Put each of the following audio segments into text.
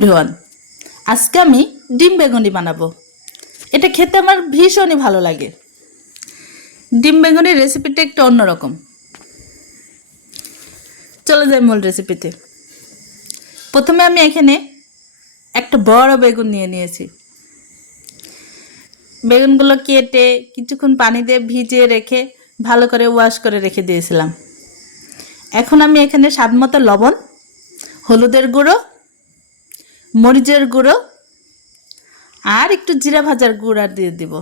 V1 আজকে আমি ডিম বেগুনি বানাবো। এটা খেতে আমার ভীষণই ভালো লাগে। ডিম বেগুনির রেসিপিটা একটু অন্যরকম। চলে যাই মূল রেসিপিতে প্রথমে আমি এখানে একটা বড় বেগুন নিয়ে নিয়েছি। বেগুনগুলো কেটে কিছুক্ষণ পানি দিয়ে ভিজিয়ে রেখে ভালো করে ওয়াশ করে রেখে দিয়েছিলাম। এখন আমি এখানে স্বাদ মতো লবণ, হলুদের গুঁড়ো মরিচের গুঁড়ো আর একটু জিরা ভাজার গুঁড়া দিয়ে দিব।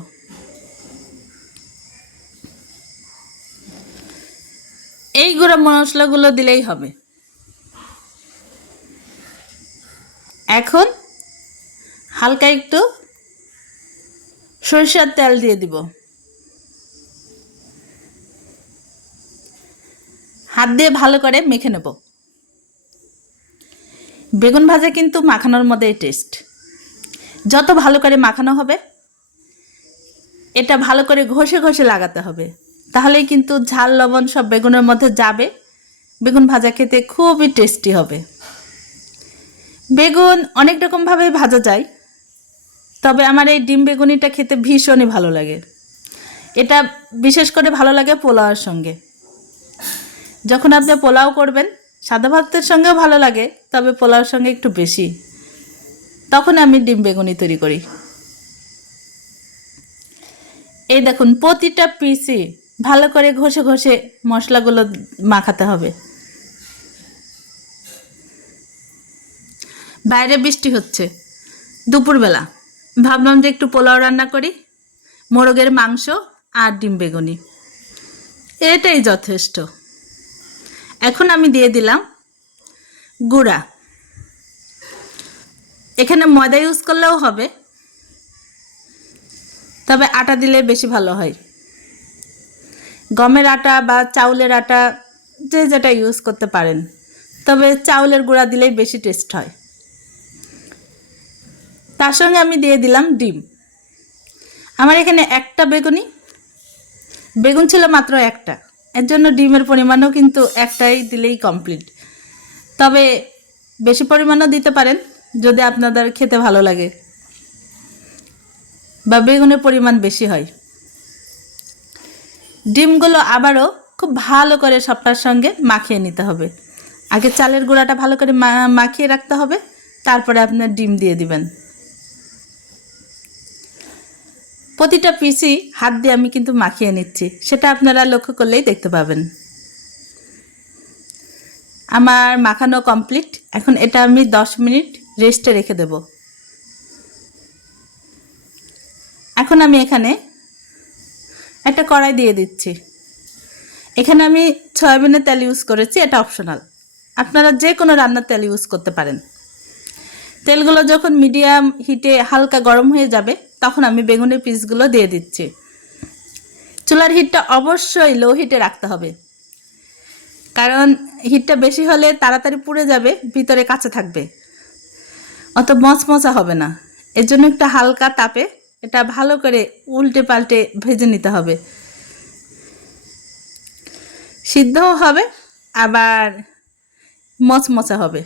এই গুঁড়ো মশলাগুলো দিলেই হবে। এখন হালকা একটু সরিষার তেল দিয়ে দিব। হাত দিয়ে ভালো করে মেখে নেব। বেগুন ভাজা কিন্তু মাখানোর মধ্যেই টেস্ট যত ভালো করে মাখানো হবে, এটা ভালো করে ঘষে ঘষে লাগাতে হবে। তাহলেই কিন্তু ঝাল, লবণ সব বেগুনের মধ্যে যাবে। বেগুন ভাজা খেতে খুবই টেস্টি হবে। বেগুন অনেক রকমভাবে ভাজা যায়, তবে আমার এই ডিম বেগুনিটা খেতে ভীষণই ভালো লাগে। এটা বিশেষ করে ভালো লাগে পোলাওয়ের সঙ্গে। যখন আপনি পোলাও করবেন সাদা ভাতের সঙ্গেও ভালো লাগে, তবে পোলাওর সঙ্গে একটু বেশি। তখন আমি ডিম বেগুনি তৈরি করি। এই দেখুন, প্রতিটা পিসি ভালো করে ঘষে ঘষে মশলাগুলো মাখাতে হবে। বাইরে বৃষ্টি হচ্ছে। দুপুরবেলা ভাবলাম যে একটু পোলাও রান্না করি, মোরগের মাংস আর ডিম বেগুনি। এটাই যথেষ্ট। এখন আমি দিয়ে দিলাম গুঁড়া। এখানে ময়দা ইউজ করলেও হবে। তবে আটা দিলে বেশি ভালো হয়। গমের আটা বা চাউলের আটা যে যেটা ইউজ করতে পারেন। তবে চাউলের গুঁড়া দিলেই বেশি টেস্ট হয়। তার সঙ্গে আমি দিয়ে দিলাম ডিম। আমার এখানে একটা বেগুনি। বেগুন ছিল মাত্র একটা। এর জন্য ডিমের পরিমাণও কিন্তু একটাই দিলেই কমপ্লিট তবে বেশি পরিমাণও দিতে পারেন, যদি আপনাদের খেতে ভালো লাগে। বা বেগুনের পরিমাণ বেশি হয়। ডিমগুলো আবারও খুব ভালো করে সবটার সঙ্গে মাখিয়ে নিতে হবে। আগে চালের গুঁড়াটা ভালো করে মাখিয়ে রাখতে হবে, তারপরে আপনার ডিম দিয়ে দিবেন। প্রতিটা পিসই হাত দিয়ে আমি কিন্তু মাখিয়ে নিচ্ছি। সেটা আপনারা লক্ষ্য করলেই দেখতে পাবেন। আমার মাখানো কমপ্লিট। এখন এটা আমি দশ মিনিট রেস্টে রেখে দেব। এখন আমি এখানে একটা কড়াই দিয়ে দিচ্ছি। এখানে আমি সয়াবিনের তেল ইউজ করেছি, এটা অপশনাল আপনারা যে কোনো রান্নার তেল ইউজ করতে পারেন। তেলগুলো যখন মিডিয়াম হিটে হালকা গরম হয়ে যাবে তখন আমি বেগুনের পিসগুলো দিয়ে দিচ্ছি। চুলার হিটটা অবশ্যই লো হিটে রাখতে হবে। কারণ হিটটা বেশি হলে তাড়াতাড়ি পুড়ে যাবে, ভিতরে কাঁচা থাকবে। অত মচমচা হবে না। এর জন্য একটু হালকা তাপে এটা ভালো করে উল্টে পাল্টে ভেজে নিতে হবে। সিদ্ধও হবে, আবার মচমচা হবে।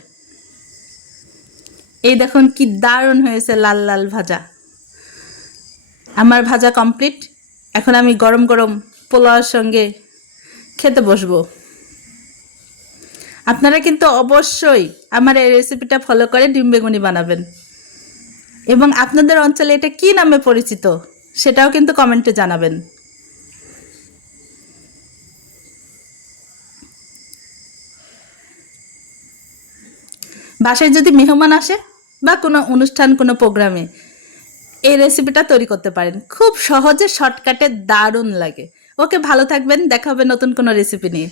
এই দেখুন কি দারুণ হয়েছে লাল লাল ভাজা। আমার ভাজা কমপ্লিট এখন আমি গরম গরম পোলাওয়ার সঙ্গে খেতে বসবো। আপনারা কিন্তু অবশ্যই আমার এই রেসিপিটা ফলো করে ডিম বেগুনি বানাবেন। এবং আপনাদের অঞ্চলে এটা কি নামে পরিচিত, সেটাও কিন্তু কমেন্টে জানাবেন। বাসায় যদি মেহমান আসে বা কোনো অনুষ্ঠান, কোনো প্রোগ্রামে এই রেসিপিটা তৈরি করতে পারেন। খুব সহজে শর্টকাটে দারুণ লাগে। ওকে ভালো থাকবেন, দেখা হবে নতুন কোনো রেসিপি নিয়ে।